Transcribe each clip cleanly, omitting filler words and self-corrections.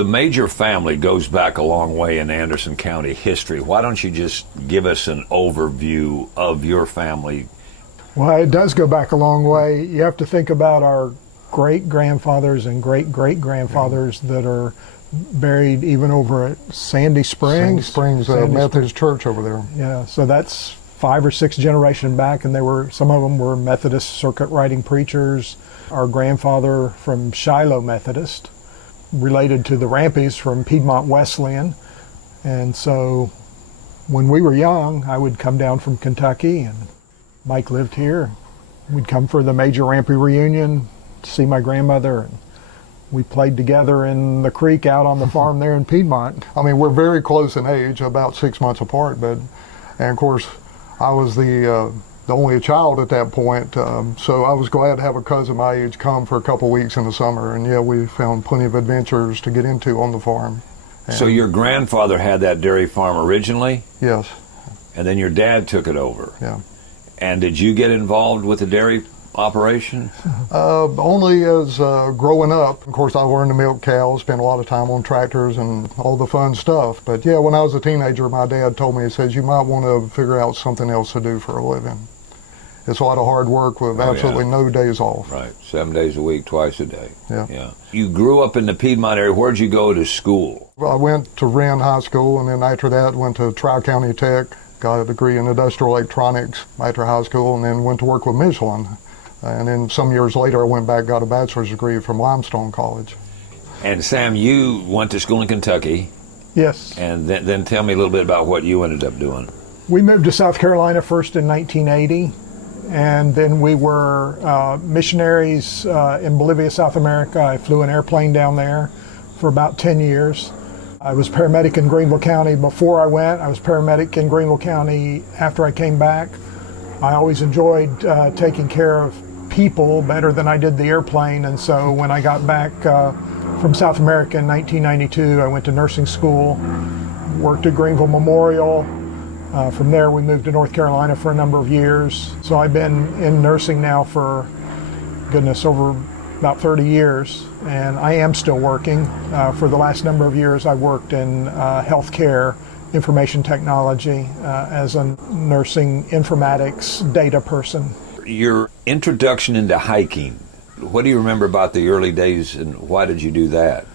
the Major family goes back a long way in Anderson County history. Why don't you just give us an overview of your family? Well, it does go back a long way. You have to think about our great-grandfathers and great-great-grandfathers that are buried even over at Sandy Springs. Sandy Springs Methodist Church over there. Yeah, so that's 5 or 6 generations back, and some of them were Methodist circuit riding preachers. Our grandfather from Shiloh Methodist, related to the Rampies from Piedmont Wesleyan. And so when we were young, I would come down from Kentucky, and Mike lived here. We'd come for the Major Rampy reunion to see my grandmother, and we played together in the creek out on the farm there in Piedmont. I mean, we're very close in age, about 6 months apart, and of course, I was the only child at that point, so I was glad to have a cousin my age come for a couple of weeks in the summer, and yeah, we found plenty of adventures to get into on the farm. And so your grandfather had that dairy farm originally? Yes. And then your dad took it over? Yeah. And did you get involved with the dairy operation? Only as growing up. Of course, I learned to milk cows, spent a lot of time on tractors and all the fun stuff. But yeah, when I was a teenager, my dad told me, he says, you might want to figure out something else to do for a living. It's a lot of hard work with absolutely no days off. Right, 7 days a week, twice a day. Yeah. You grew up in the Piedmont area. Where'd you go to school? Well, I went to Wren High School, and then after that went to Tri-County Tech, got a degree in industrial electronics after high school, and then went to work with Michelin. And then some years later, I went back, got a bachelor's degree from Limestone College. And Sam, you went to school in Kentucky. Yes. And then tell me a little bit about what you ended up doing. We moved to South Carolina first in 1980, and then we were missionaries in Bolivia, South America. I flew an airplane down there for about 10 years. I was paramedic in Greenville County before I went. I was paramedic in Greenville County after I came back. I always enjoyed taking care of people better than I did the airplane, and so when I got back from South America in 1992, I went to nursing school, worked at Greenville Memorial. From there we moved to North Carolina for a number of years. So I've been in nursing now for, goodness, over about 30 years, and I am still working. For the last number of years I worked in healthcare, information technology, as a nursing informatics data person. Your introduction into hiking, what do you remember about the early days, and why did you do that?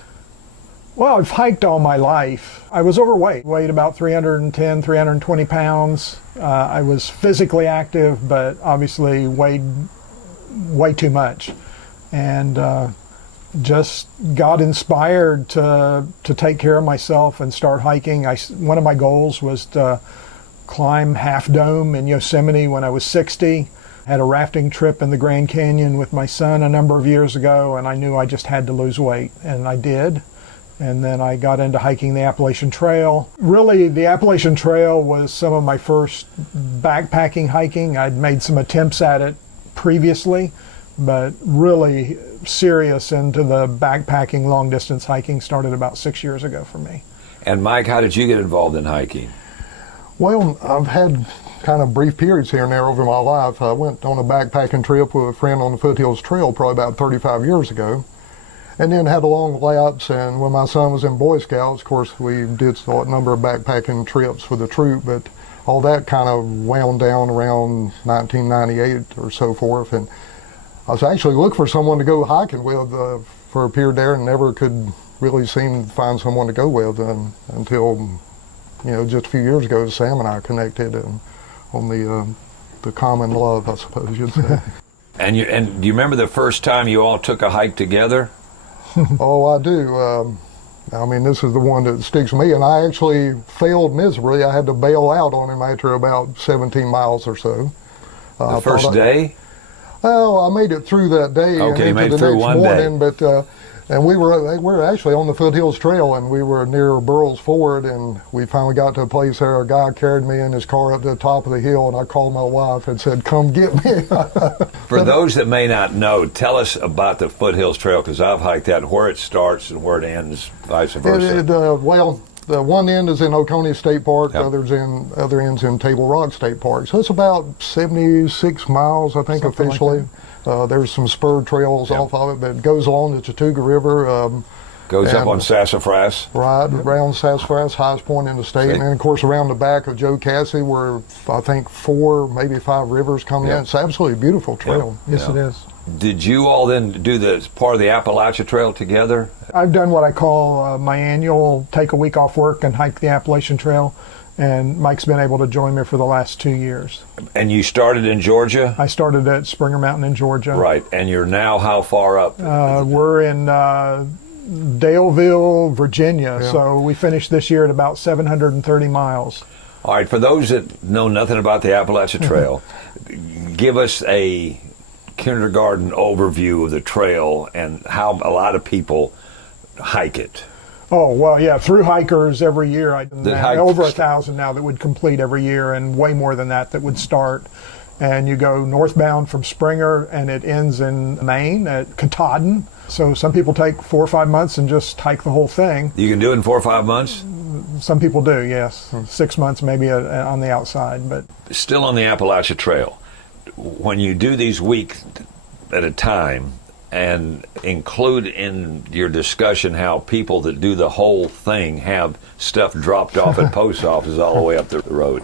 Well, I've hiked all my life. I was overweight, weighed about 310, 320 pounds. I was physically active, but obviously weighed way too much. And just got inspired to take care of myself and start hiking. One of my goals was to climb Half Dome in Yosemite when I was 60. Had a rafting trip in the Grand Canyon with my son a number of years ago, and I knew I just had to lose weight, and I did. And then I got into hiking the Appalachian Trail. Really, the Appalachian Trail was some of my first backpacking hiking. I'd made some attempts at it previously, but really serious into the backpacking long distance hiking started about 6 years ago for me. And Mike, how did you get involved in hiking? Well, I've had kind of brief periods here and there over my life. I went on a backpacking trip with a friend on the Foothills Trail probably about 35 years ago, and then had a long lapse. And when my son was in Boy Scouts, of course, we did a number of backpacking trips with the troop, but all that kind of wound down around 1998 or so forth. And I was actually looking for someone to go hiking with for a period there, and never could really seem to find someone to go with until, just a few years ago, Sam and I connected on the common love, I suppose you'd say. And do you remember the first time you all took a hike together? Oh, I do. I mean, this is the one that sticks with me, and I actually failed miserably. I had to bail out on him after about 17 miles or so. The first day? Well, I made it through that day and into the next morning, but and we were actually on the Foothills Trail, and we were near Burroughs Ford, and we finally got to a place there. A guy carried me in his car up to the top of the hill, and I called my wife and said, "Come get me." For those that may not know, tell us about the Foothills Trail, because I've hiked that, where it starts and where it ends, vice versa. Well, the one end is in Oconee State Park, yep. Other end's in Table Rock State Park. So it's about 76 miles, I think, something officially. Like there's some spurred trails off of it, but it goes along the Chattooga River. Goes up And- on Sassafras. Right around Sassafras, highest point in the state, See. and then of course around the back of Joe Cassie, where I think 4, maybe 5 rivers come Yeah. in. It's absolutely a beautiful trail. Yes, Yeah. it is. Did you all then do the part of the Appalachia Trail together? I've done what I call my annual take a week off work and hike the Appalachian Trail, and Mike's been able to join me for the last 2 years. And you started in Georgia? I started at Springer Mountain in Georgia. Right. And you're now how far up? We're in Daleville, Virginia, Yeah. so we finished this year at about 730 miles. All right, for those that know nothing about the Appalachia Trail, give us a kindergarten overview of the trail and how a lot of people hike it. Oh, well, yeah, through hikers every year. hike- Over 1,000 now that would complete every year, and way more than that would start. And you go northbound from Springer, and it ends in Maine at Katahdin. So some people take 4 or 5 months and just hike the whole thing. You can do it in 4 or 5 months? Some people do, yes. 6 months maybe on the outside, but Still on the Appalachia Trail. When you do these weeks at a time and include in your discussion how people that do the whole thing have stuff dropped off at post offices all the way up the road.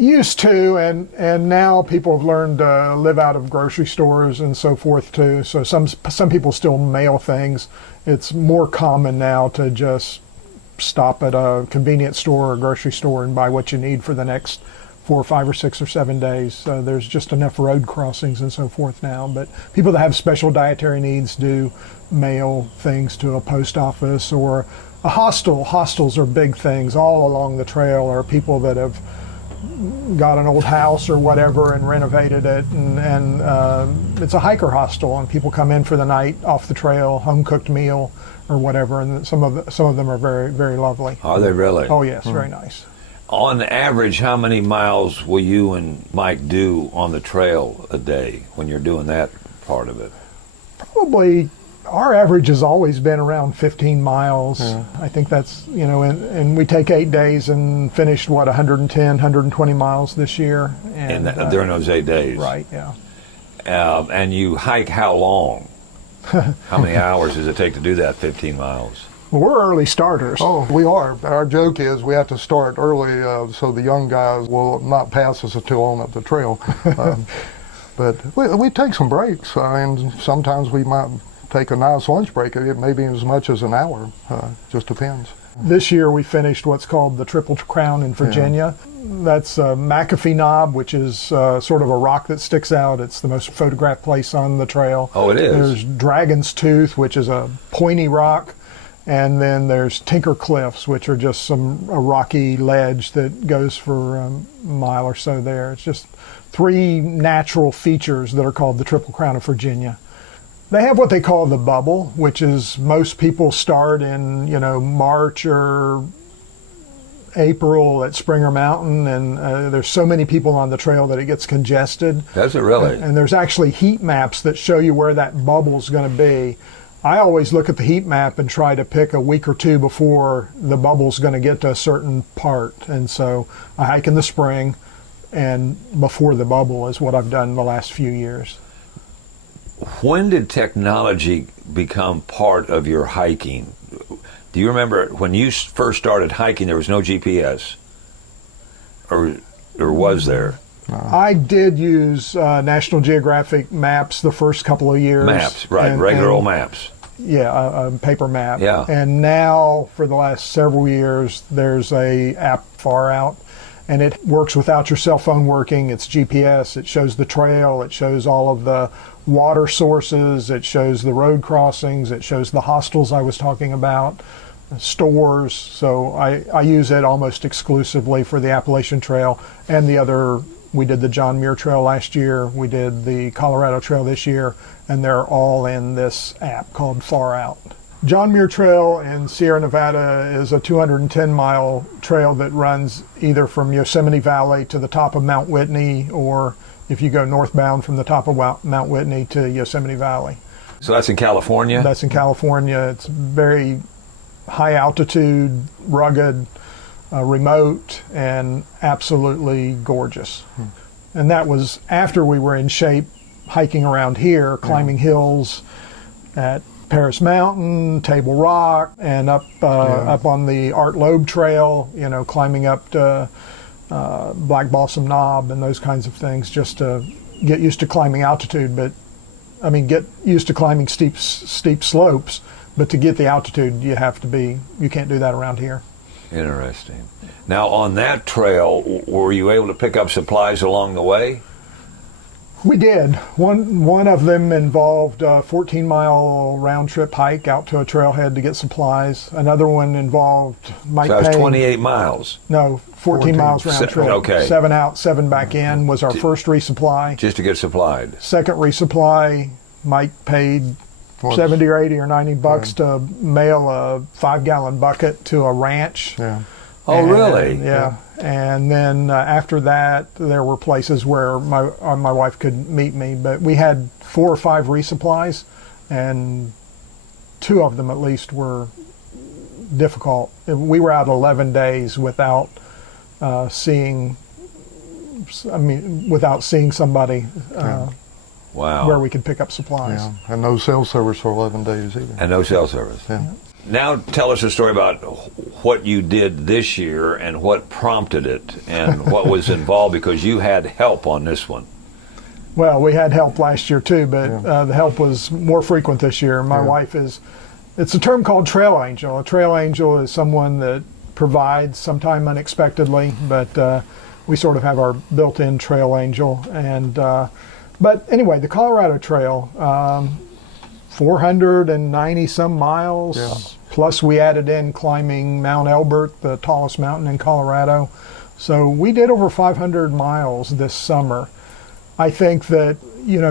used to, and now people have learned to live out of grocery stores and so forth too. So some people still mail things. It's more common now to just stop at a convenience store or grocery store and buy what you need for the next 4 or 5 or 6 or 7 days. There's just enough road crossings and so forth now. But people that have special dietary needs do mail things to a post office or a hostel. Hostels are big things all along the trail, or people that have got an old house or whatever and renovated it, and it's a hiker hostel, and people come in for the night off the trail, home cooked meal or whatever, and some of them are very, very lovely. Are they really? Oh yes, very nice. On average, how many miles will you and Mike do on the trail a day when you're doing that part of it? Probably our average has always been around 15 miles. I think that's, and we take 8 days and finished 110, 120 miles this year. And During those 8 days? Right, yeah. And you hike how long? How many hours does it take to do that 15 miles? Well, we're early starters. Oh, we are. Our joke is we have to start early so the young guys will not pass us until on up the trail. But we take some breaks. I mean, sometimes we might take a nice lunch break. It may be as much as an hour. Just depends. This year we finished what's called the Triple Crown in Virginia. That's McAfee Knob, which is sort of a rock that sticks out. It's the most photographed place on the trail. Oh, it is? There's Dragon's Tooth, which is a pointy rock. And then there's Tinker Cliffs, which are just a rocky ledge that goes for a mile or so there. It's just 3 natural features that are called the Triple Crown of Virginia. They have what they call the bubble, which is most people start in, March or April at Springer Mountain, and there's so many people on the trail that it gets congested. Does it really? And there's actually heat maps that show you where that bubble's going to be. I always look at the heat map and try to pick a week or 2 before the bubble's going to get to a certain part. And so I hike in the spring, and before the bubble is what I've done the last few years. When did technology become part of your hiking? Do you remember when you first started hiking, there was no GPS? Or was there? I did use National Geographic maps the first couple of years. Maps, right, regular old maps. Yeah, a paper map. Yeah. And now, for the last several years, there's a app Far Out, and it works without your cell phone working. It's GPS. It shows the trail. It shows all of the water sources. It shows the road crossings. It shows the hostels I was talking about, stores. So I use it almost exclusively for the Appalachian Trail and the other. We did the John Muir Trail last year. We did the Colorado Trail this year, and they're all in this app called Far Out. John Muir Trail in Sierra Nevada is a 210-mile trail that runs either from Yosemite Valley to the top of Mount Whitney, or if you go northbound from the top of Mount Whitney to Yosemite Valley. So that's in California? That's in California. It's very high altitude, rugged, remote, and absolutely gorgeous. And that was after we were in shape hiking around here, climbing hills at Paris Mountain, Table Rock, and up on the Art Loeb Trail, climbing up to Black Balsam Knob and those kinds of things, just to get used to climbing altitude. But get used to climbing steep slopes, but to get the altitude, you can't do that around here. Interesting. Now, on that trail, were you able to pick up supplies along the way? We did. One of them involved a 14-mile round-trip hike out to a trailhead to get supplies. Another one involved Mike So that's Payne. 28 miles. No, 14 miles round trip. Okay. 7 out, 7 back in was our first resupply. Just to get supplied. Second resupply, Mike paid 70 or 80 or 90 bucks to mail a 5-gallon bucket to a ranch. Yeah. Oh, really? Yeah. And then after that, there were places where my wife could meet me. But we had 4 or 5 resupplies, and 2 of them at least were difficult. We were out 11 days without seeing somebody Wow. where we could pick up supplies. Yeah. And no cell service for 11 days either. And no cell service. Yeah. Now tell us a story about what you did this year and what prompted it and what was involved, because you had help on this one. Well, we had help last year too, but the help was more frequent this year. My wife it's a term called trail angel. A trail angel is someone that provides sometime unexpectedly, but we sort of have our built-in trail angel. And but anyway, the Colorado Trail, 490 some miles, plus we added in climbing Mount Elbert, the tallest mountain in Colorado. So we did over 500 miles this summer. I think that,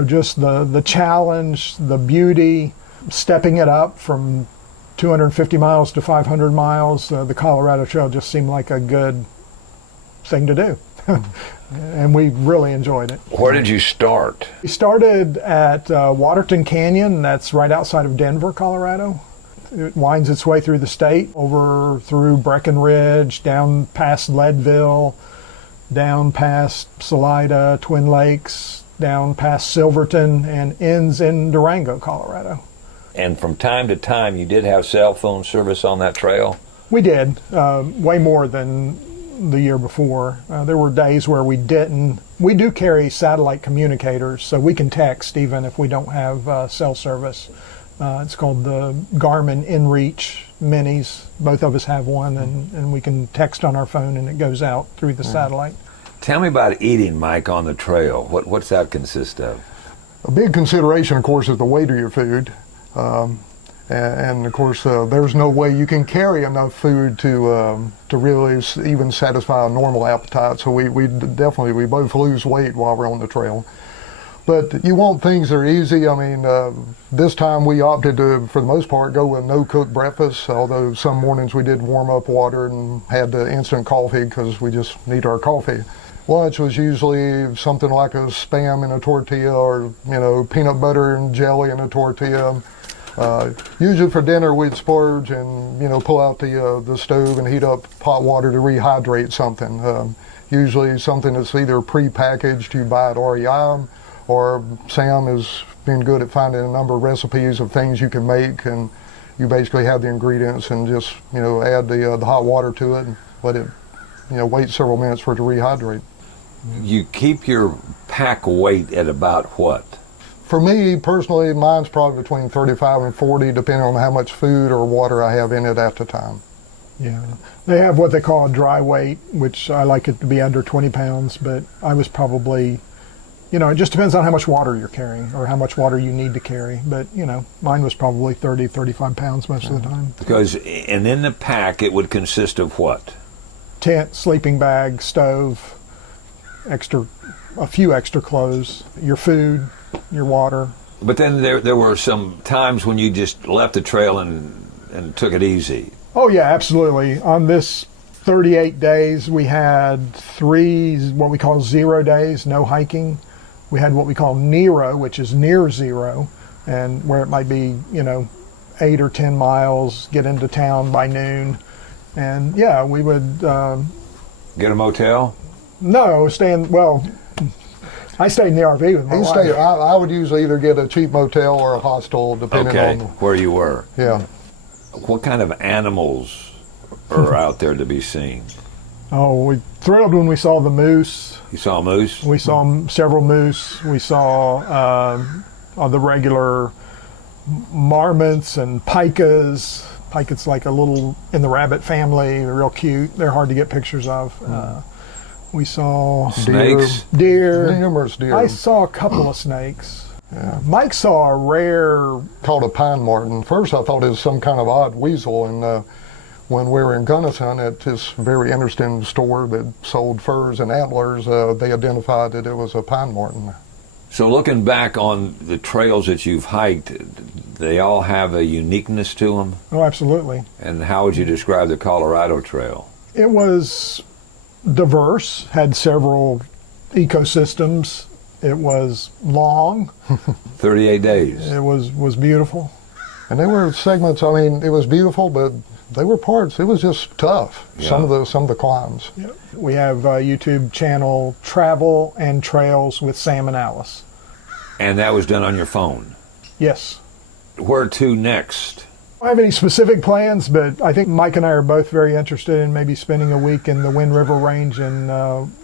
just the challenge, the beauty, stepping it up from 250 miles to 500 miles, the Colorado Trail just seemed like a good thing to do. And we really enjoyed it. Where did you start? We started at Waterton Canyon. That's right outside of Denver, Colorado. It winds its way through the state, over through Breckenridge, down past Leadville, down past Salida, Twin Lakes, down past Silverton, and ends in Durango, Colorado. And from time to time, you did have cell phone service on that trail? We did, way more than the year before. There were days where we didn't. We do carry satellite communicators, so we can text even if we don't have cell service. It's called the Garmin InReach Minis. Both of us have one, and we can text on our phone, and it goes out through the satellite. Tell me about eating, Mike, on the trail. What's that consist of? A big consideration, of course, is the weight of your food. And of course, there's no way you can carry enough food to really even satisfy a normal appetite. So we both lose weight while we're on the trail. But you want things that are easy. This time we opted to, for the most part, go with no cooked breakfast, although some mornings we did warm up water and had the instant coffee because we just need our coffee. Lunch was usually something like a Spam in a tortilla, or peanut butter and jelly in a tortilla. Usually for dinner we'd splurge and pull out the stove and heat up hot water to rehydrate something. Usually something that's either pre-packaged, you buy at REI, or Sam has been good at finding a number of recipes of things you can make, and you basically have the ingredients and just add the hot water to it and let it wait several minutes for it to rehydrate. You keep your pack weight at about what? For me personally, mine's probably between 35 and 40, depending on how much food or water I have in it at the time. Yeah, they have what they call a dry weight, which I like it to be under 20 pounds, but I was probably, it just depends on how much water you're carrying or how much water you need to carry. But, mine was probably 30, 35 pounds most of the time. And in the pack, it would consist of what? Tent, sleeping bag, stove, a few extra clothes, your food, your water. But then there were some times when you just left the trail and took it easy. Oh yeah, absolutely. On this 38 days, we had 3 what we call 0 days, no hiking. We had what we call Nero, which is near zero, and where it might be 8 or 10 miles, get into town by noon. And yeah, we would get a motel. No, I stayed in the RV with my He wife. stayed. I would usually either get a cheap motel or a hostel, depending Okay, on. where you were. Yeah. What kind of animals are out there to be seen? Oh, we thrilled when we saw the moose. You saw moose? We saw several moose. We saw the regular marmots and pikas. Pika's like a little in the rabbit family, real cute. They're hard to get pictures of. We saw Snakes? deer. Numerous deer. I saw a couple of snakes. Mike saw a rare. Called a pine marten. First, I thought it was some kind of odd weasel, and when we were in Gunnison at this very interesting store that sold furs and antlers, they identified that it was a pine marten. So looking back on the trails that you've hiked, they all have a uniqueness to them? Oh, absolutely. And how would you describe the Colorado Trail? It was diverse, had several ecosystems. It was long. 38 days. It was beautiful. And they were segments. I mean, it was beautiful, but they were parts. It was just tough. Yeah. Some of the climbs. We have a YouTube channel, Travel and Trails with Sam and Alice. And that was done on your phone. Yes. Where to next? I don't have any specific plans, but I think Mike and I are both very interested in maybe spending a week in the Wind River Range in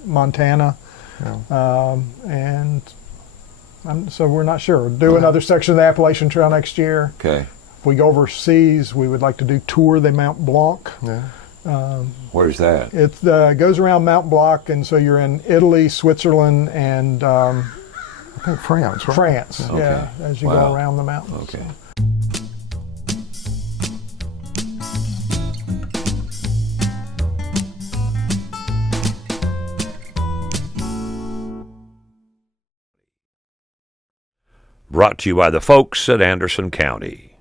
Montana. So we're not sure. We'll do another section of the Appalachian Trail next year. Okay. If we go overseas, we would like to do Tour de Mont Blanc. Yeah. Where's that? It goes around Mount Blanc, and so you're in Italy, Switzerland, and I think France, right? France. Okay. Yeah, as you Wow. go around the mountains. Okay. Brought to you by the folks at Anderson County.